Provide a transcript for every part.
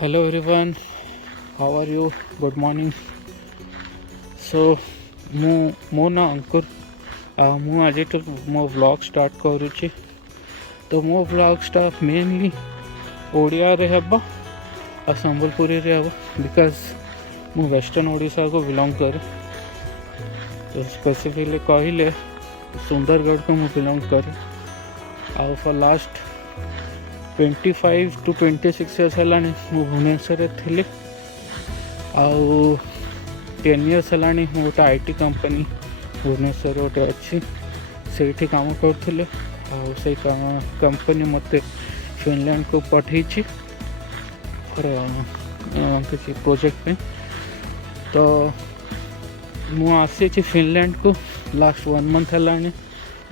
Hello everyone, how are you? Good morning. So मो ना अंकुर मु आज मो व्लॉग स्टार्ट करुच्ची। तो मो व्लॉग्सटा मेनली ओडिया रे हेबा आ संबलपुरी रे हेबा बिकॉज मु वेस्टर्न ओडिशा को बिलोंग करे। तो स्पेसिफिकली कहले सुंदरगढ़ को मु बिलोंग करे। आउ फॉर लास्ट 25 to 26 years हेलानी मु भुवनेश्वर थी। आउ 10 years हेलानी मु गोटे आईटी कंपनी भुवनेश्वर गोटे अच्छी से काम करुले। से कंपनी मते फिनलैंड को पठे किसी प्रोजेक्ट पे। तो मु आसी फिनलैंड को लास्ट 1 month हेलानी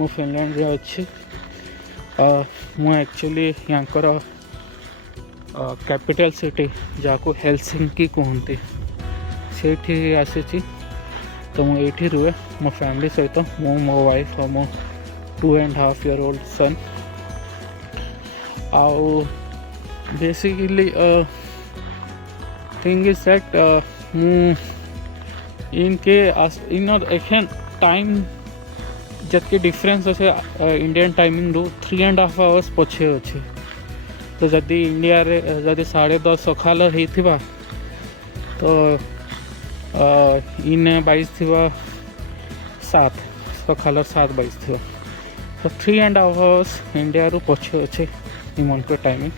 मु फिनलैंड रे अच्छी। मु एक्चुअली यहाँ कैपिटल सिटी जहाँ हेलसिंकी कहते से आसी। तो मुझे रुए मो फैमिली सहित मो वाइफ और मो 2.5 year old सन। आउ बेसिकली थिंग इज दैट मु इनके एखन टाइम जबकि डिफरेंस अच्छे इंडियन टाइमिंग रू 3.5 hours पछे अच्छे। तो जदि इंडिया रे जदि 10:30 सकाल होता तो इन 22 थी 7 सकाल 7:22 थी। तो 3.5 hours इंडिया रू पछे अच्छे इमन के टाइमिंग।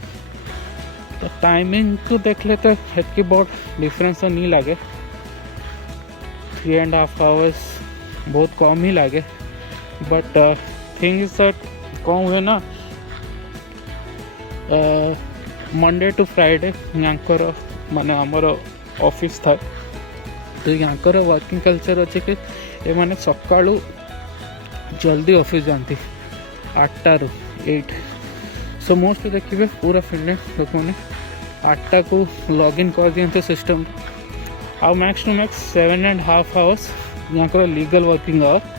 तो टाइमिंग को देखले तो हेतकी बहुत डिफरेंस तो नहीं लगे। 3.5 hours बहुत कम ही लगे। बट थिंग इज दैट कौन हुए ना मंडे टू फ्राइडे यहाँ माने आमर ऑफिस था। तो यहाँ वर्किंग कल्चर अच्छे कि ये माने सकाळू जल्दी ऑफिस जाती 8टा रू 8। सो मोस्ट देखिए पूरा फिनलैंड लोक मैंने 8टा को लॉग इन कर दिखते सिस्टम। आउ मैक्स टू मैक्स 7.5 hours यहाँ लीगल वर्किंग आवर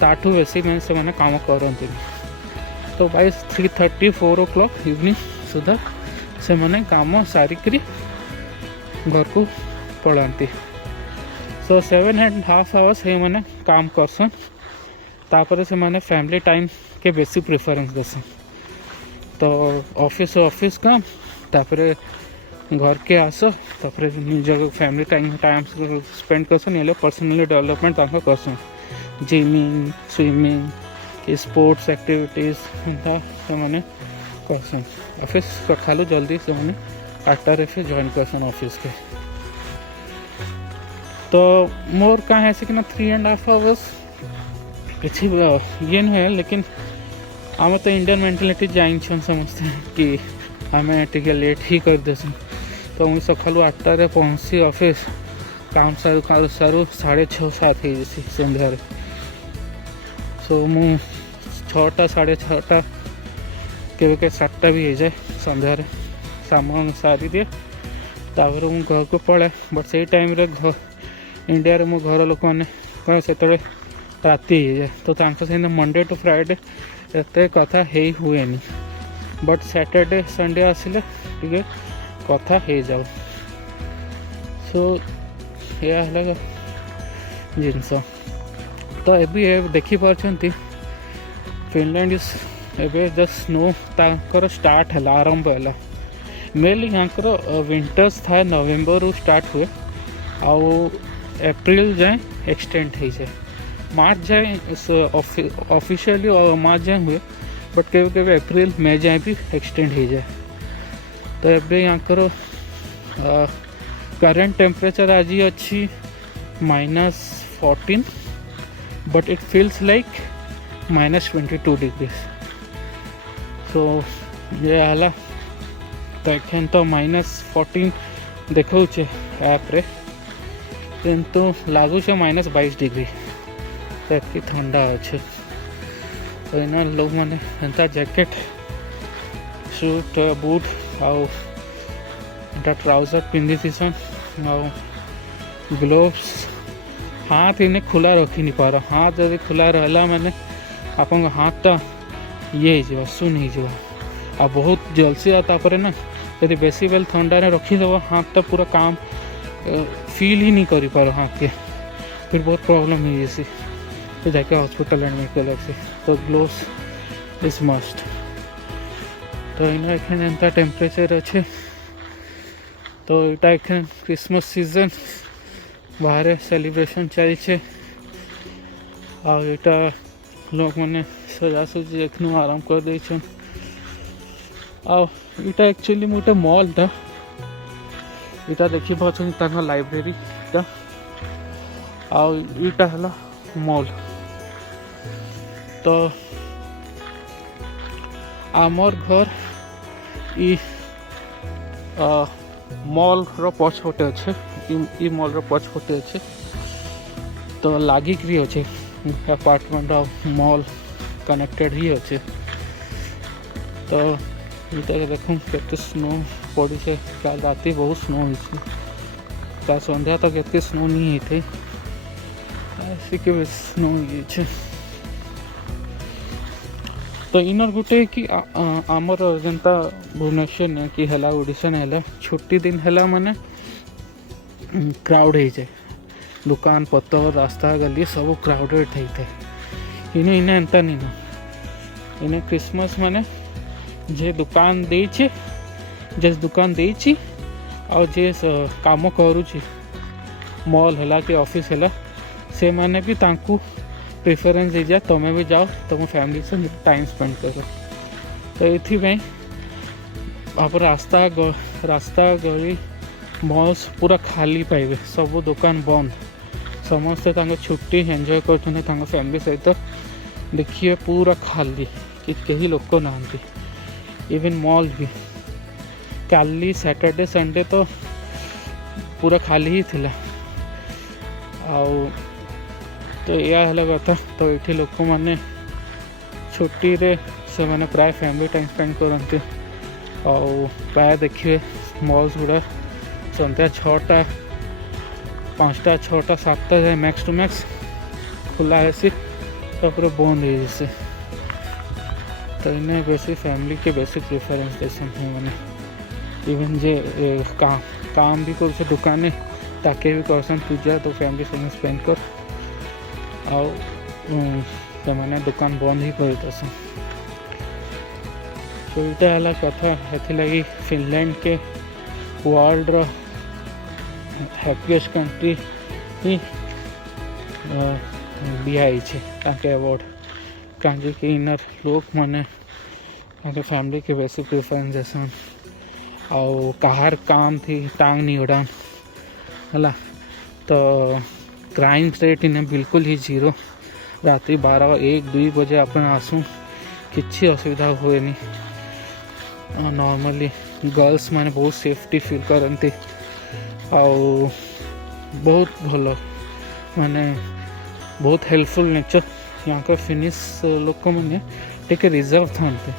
ताठू बेसी मैं से मैंने काम करते। तो बाय 3:30 4 o'clock इवनिंग सुधा से मैंने काम सारिकी घर को पढ़ाती। सो 7.5 hours है मैंने काम करसन। तापर से मैंने फैमिली टाइम के बेसी प्रेफरेंस देसन। तो ऑफिस काम तापर घर के आस तापर निज फैमिली टाइम स्पेंड करसन। ये पर्सनली डेवलपमेंट करसन जिमिंग स्विमिंग स्पोर्ट्स एक्टिविटीज एंता से मैंने करसन। ऑफिस सकालू जल्दी से मैंने 8टा फिर जॉइन करसन ऑफिस के। तो मोर कहाँ है कि ना 3.5 hours किसी ये नहीं है। लेकिन आम तो इंडियन मेंटालिटी जाइन समझते हैं कि आम टे लेट ही कर देसन। तो मुझे सकालू 8टा पहुँची ऑफिस काम सारू 6:30 7 हो जासी संध्यारे। सो मु 6टा 6:30 के 7टा भी हो जाए संध्यारे सामान सारी दिए। तापर मु घर को पड़े। बट से टाइम रे इंडिया रे मो घर लोक मैंने कौन से राति हो जाए। तो सहित मंडे टू फ्राइडे एत कथा हुए। बट सैटरडे संडे आसिले टे कथा हो जाओ। सो यह जिनस। तो ये देखिपार फिनलैंड इज एबे जस्ट स्नो ताकर स्टार्ट है आरंभ है। मेनली यहाँ विंटर्स था नवेम्बर रू स्टार्ट हुए आउ एप्रिल जाए एक्सटेंड हो जाए। मार्च जाए ऑफिशियली मार्च जाए हुए। बट के एप्रिल मे जाए भी एक्सटेंड हो जाए। तो एबे यहाँ करेंट टेम्परेचर आज अच्छी -14 but it feels like -22 degrees। सो ये है। तो एखन तो -14 देखौचे ऐप रे किंतु लगुचे -22 degree। तो एति ठंडा अच्छे। तो इन लोग मैंने एंता जैकेट सूट बूट आउ ट्राउजर पिंधि थीसन आउ ग्लोव्स। हाथ इन्हें खुला रखी नहीं पार। हाथ जब खुला रहा मैंने आप हाथ तो ये सुन हो बहुत जल्दी आता ना यदि बेसी बेल थंडा रखीदेव हाथ तो पूरा काम फील ही नहीं कर पार हाथ के, फिर बहुत प्रॉब्लम हो जासी, तो जाके हॉस्पिटल एडमिट कर लगे। तो ग्लोव्स इज मस्ट। तो इना एखन एंता टेम्परेचर अच्छे, तो इटा एखन क्रिसमस सीजन बाहर सेलिब्रेशन चलছে। और इटा लोक मैंने सजासजी एखन आराम कर देछन। और इटा एक्चुअली मोटे मॉल था, इटा देखी पाछन ताका लाइब्रेरी टा, और इटा हला मॉल। तो आमर घर ई मॉल रो पछपटे अच्छे, ई मॉल रो पछपटे अच्छे। तो लागिक रही अच्छे अपार्टमेंट और मॉल कनेक्टेड ही अच्छे। तो इधर देखूँ केते स्नो पड़ी है, कल रात बहुत स्नो हो, सन्ध्या तक एते स्नो नहीं होते, स्नो हो। तो इनर गोटे कि आमर जनता भुवनेश्वर ने कि हला ओडिशा ने छुट्टी दिन है माने क्राउड हो जाए, दुकान पतर रास्ता गली सब क्राउडेड होता है। इने इने एंता नहीं ना, इने क्रिसमस माने जे दुकान देछे, जे दुकान देछी और जे काम करूची मॉल है कि ऑफिस है, से माने भी तांकू प्रिफरेंस दीजिए, तुम्हें भी जाओ तुम फैमिली से टाइम स्पेंड करो। तो ये आप रास्ता गली मॉल्स पूरा खाली पाइबे, सब दुकान बंद, समस्ते छुट्टी एंजॉय कर फैमिली सहित देखिए पूरा खाली कि कहीं लोक ना, इवन मॉल भी काली सैटरडे संडे तो पूरा खाली ही थिला। तो यह है कथा। तो ये लोक मैंने छुट्टी रे से मैंने प्राय फैमिली टाइम स्पेंड करते, और प्राय देखिए मॉल्स गुड़ा सन्ध्या 6टा 5टा 6टा 7टा जाए मैक्स टू मैक्स खुला है सी, तो पूरा बंद है जैसे। तो इन्हें बेसी फैमिली के बेसिक प्रिफरेंस देते हैं मैंने, इवन जे काम भी कर दुकान ताके भी कर पूजा, तो फैमिली संगे स्पेंड कर, और तो मैंने दुकान बंद ही कर देते। तो यहाँ है कथा, ये फिनलैंड के वर्ल्ड रो हैप्पीएस्ट कंट्री ही दिखाई है अवार्ड, कहीं कि इनर लोक मैंने फैमिली के बेसिक प्रिफरेंस देसन, और कहार काम थी टांग नहीं उड़ान है। तो क्राइम रेट इन्हें बिल्कुल ही जीरो, राति 12-1-2 बजे अपन आसू किसी असुविधा हुए नहीं। नॉर्मली गर्ल्स मैंने बहुत सेफ्टी फील करती, और बहुत भल माने बहुत हेल्पफुल नेचर यहाँ का फिनिश लोक मैंने टे रिजर्व था,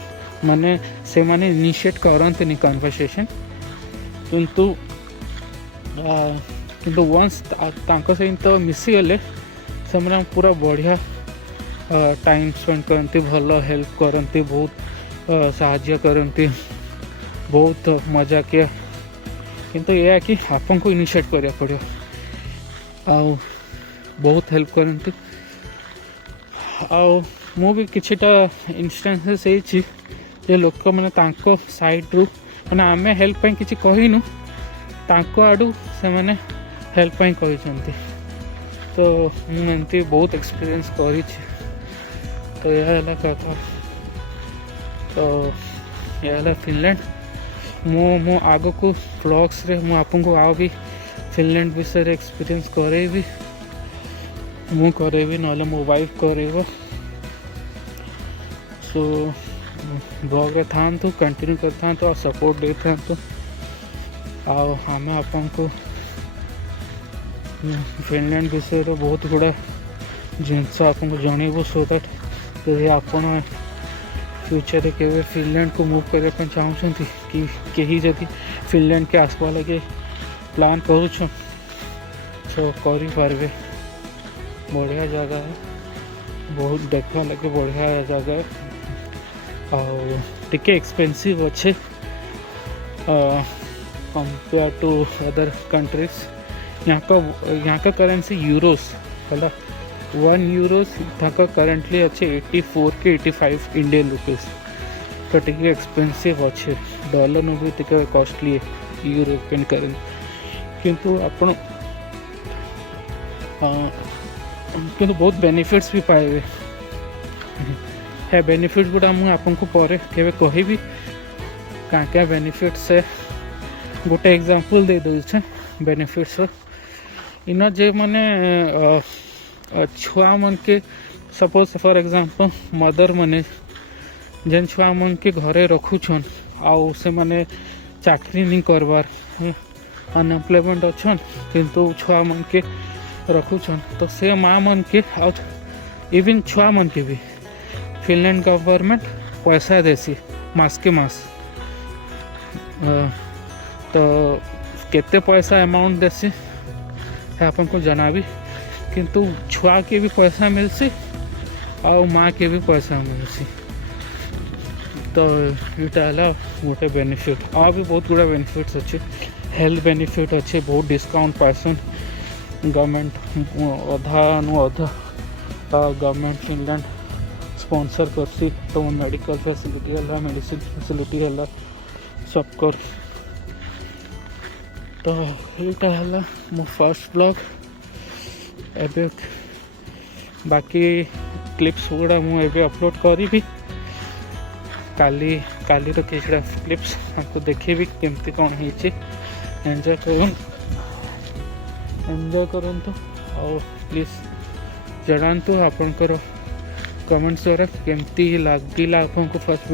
माने से माने इनिशिएट करते नहीं कन्वर्सेशन, किंतु वंस सहित मिसीगले से मैंने पूरा बढ़िया टाइम स्पेंड करती, भल हेल्प करती, बहुत साहाय्य करती, बहुत मजा किया। किंतु यह कि आपन को इनिशिएट करिया पड़ो, आउ बहुत हेल्प करती। आउ मु भी किछिटा इंस्टेंसेस होइछि जे लोक मैंने तांको साइड रू माने आमे हेल्प पई किछि कहिनु, तांको आडू से माने हेल्प पई कहिसंती। तो मु एंती बहुत एक्सपीरियंस करिछि। तो यह है कथा। तो यह है फिनलैंड। मु आग को व्लॉग्स रे मु आपको आ भी फिनलैंड विषय एक्सपीरियंस करेबी, मु करेबी नले मो वाइफ करेबो। सो ब्लॉग रे थांतु कंटिन्यू करता और सपोर्ट दे था। और आम आपको फिनलैंड विषय बहुत गुड़ा जिनस आपको जनइबू, सो दैट यदि आप फ्यूचर के फिनलैंड को मूव करने चाहते कि कहीं जदि फिनलैंड के आसपा लगे प्लान करुछ सो करें। बढ़िया जगह है, बहुत देखा लगे बढ़िया जगह है, और टिके एक्सपेंसिव अच्छे, कंपेयर टू अदर कंट्रीज। यहाँ का करेंसी यूरोस है। 1 यूरोस का करेंटली अच्छे 84 के 85 इंडियन रुपीज। तो टिके एक्सपेंसिव अच्छे, डॉलर नु भी टिके कॉस्टली है यूरोपियन करेंसी। किंतु आपण किंतु बहुत बेनिफिट्स भी पाइबे है। बेनिफिट्स गुड़ा मुझे आपको पर केवे कहबी क्या क्या बेनिफिट्स है। गोटे एग्जांपल दे दूचे बेनिफिट्स इन जे माने छुआ मन के सपोज फॉर एग्जांपल मदर माने जेन छुआ मन के घरे रखुछन आउ से माने चाकरी नहीं करवार अनएम्प्लॉयमेंट अच्छन किंतु छुआ मन के रखुछन तो से माँ मन के आउ इवन छुआ मन के भी फिनलैंड गवर्नमेंट पैसा देसी मास के मास। तो केते पैसा अमाउंट देसी है अपन को जनाबी किंतु छुआ के भी पैसा मिलसी और माँ के भी पैसा मिलसी। तो यहाँ गोटे बेनिफिट आ भी बहुत गुड़ा बेनिफिट्स अच्छे। हेल्थ बेनिफिट अच्छे, बहुत डिस्काउंट पासन गवर्नमेंट अधा नु अधा गवर्नमेंट फिनलैंड स्पॉन्सर करसी। तो मेडिकल फैसिलिटी है, मेडिसिन फैसिलिटी है सबकर। तो यहाँ है मो फर्स्ट ब्लॉग। एबे बाकी क्लिप्स गुड़ा मुझे अपलोड करी काली काली तो किछड़ा क्लिप्स आपको देखी केमती कौन होती। एंजॉय करंतु और प्लीज जनातु आपंकर कमेंट्स द्वारा केमती लगिला आपको फर्स्ट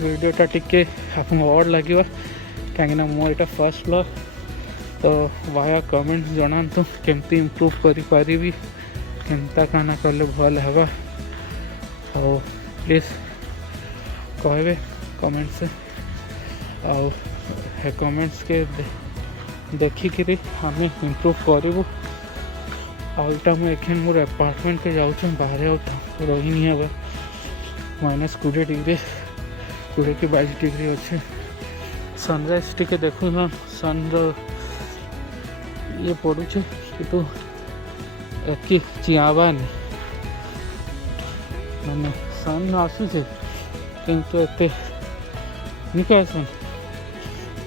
वीडियोटा टिके आपको ऑड लगे कहीं मोर यहाँ फर्स्ट ब्लॉग। तो वाया कमेंट जनातु केमती इम्प्रूव करी पारिबी केमता काना कले भल है। और प्लीज कहबे कमेंट से और कमेंट्स के देखिकी आम इम्प्रूव करूँ। आईटा मुझे मोर अपार्टमेंट के जाऊँ बाहर रही नहीं है -20 डिग्री 20 कि 22 डिग्री अच्छे। सनराइज टिके देखु सन ये पड़ू कि एक चियाबानी मैंने सन आसूचे किंतु एते निकाय सन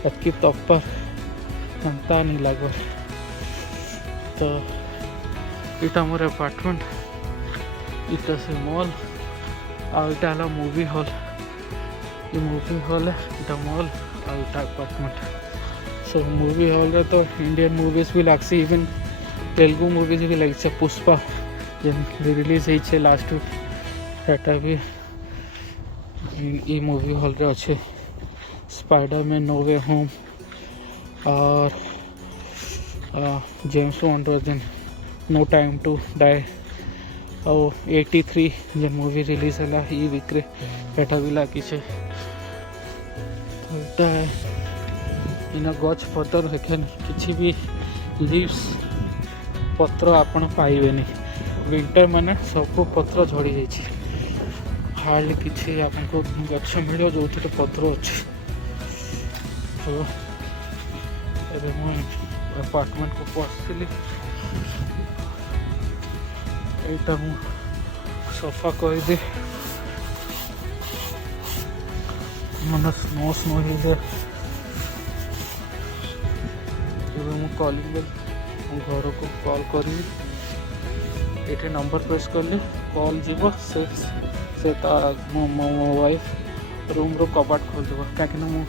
एक तपर अंता नहीं लगे। तो इटा मोर अपार्टमेंट इटा से मॉल आईटा है मूवी हॉल। ये मूवी हॉल है इटा मॉल और इटा अपार्टमेंट। सो मूवी हॉल रे तो इंडियन मूवीज भी लगसी, इवन तेलुगु मूवीज भी लगी। पुष्पा जेन रिलीज होइछे लास्ट वीक सेटा भी ये मूवी हॉल रे अच्छे। स्पाइडरमैन नो वे होम और James Bond version no time to die और 83 जो मूवी रिलीज है ये वीक रे सेटा भी लगी। तो इन गच पतर देखें किसी भी लीव्स पत्र आपण पाइबेनी। विंटर माने सब पत्र झड़ी जाइए, हार्डली किसी आपको गच मिल जो पत्र अच्छे। तो अरे मुझे अपार्टमेंट को पहुँचली यहाँ मु सफा करदे मैंने स्नो हो कॉलिंग बेल घर को कॉल करी ये नंबर प्रेस कले कॉल जीव से मो वाइफ रूम रो कबाट खोलदेव कहीं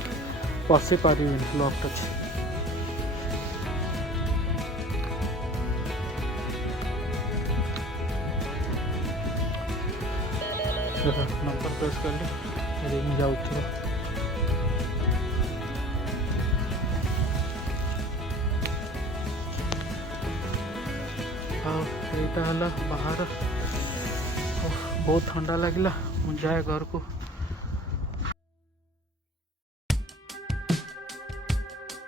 पशि पारि लॉक अच्छे। नंबर प्रेस कले रिंग जाऊ यहाँ है बाहर बहुत ठंडा लगे मुझे जाए घर को।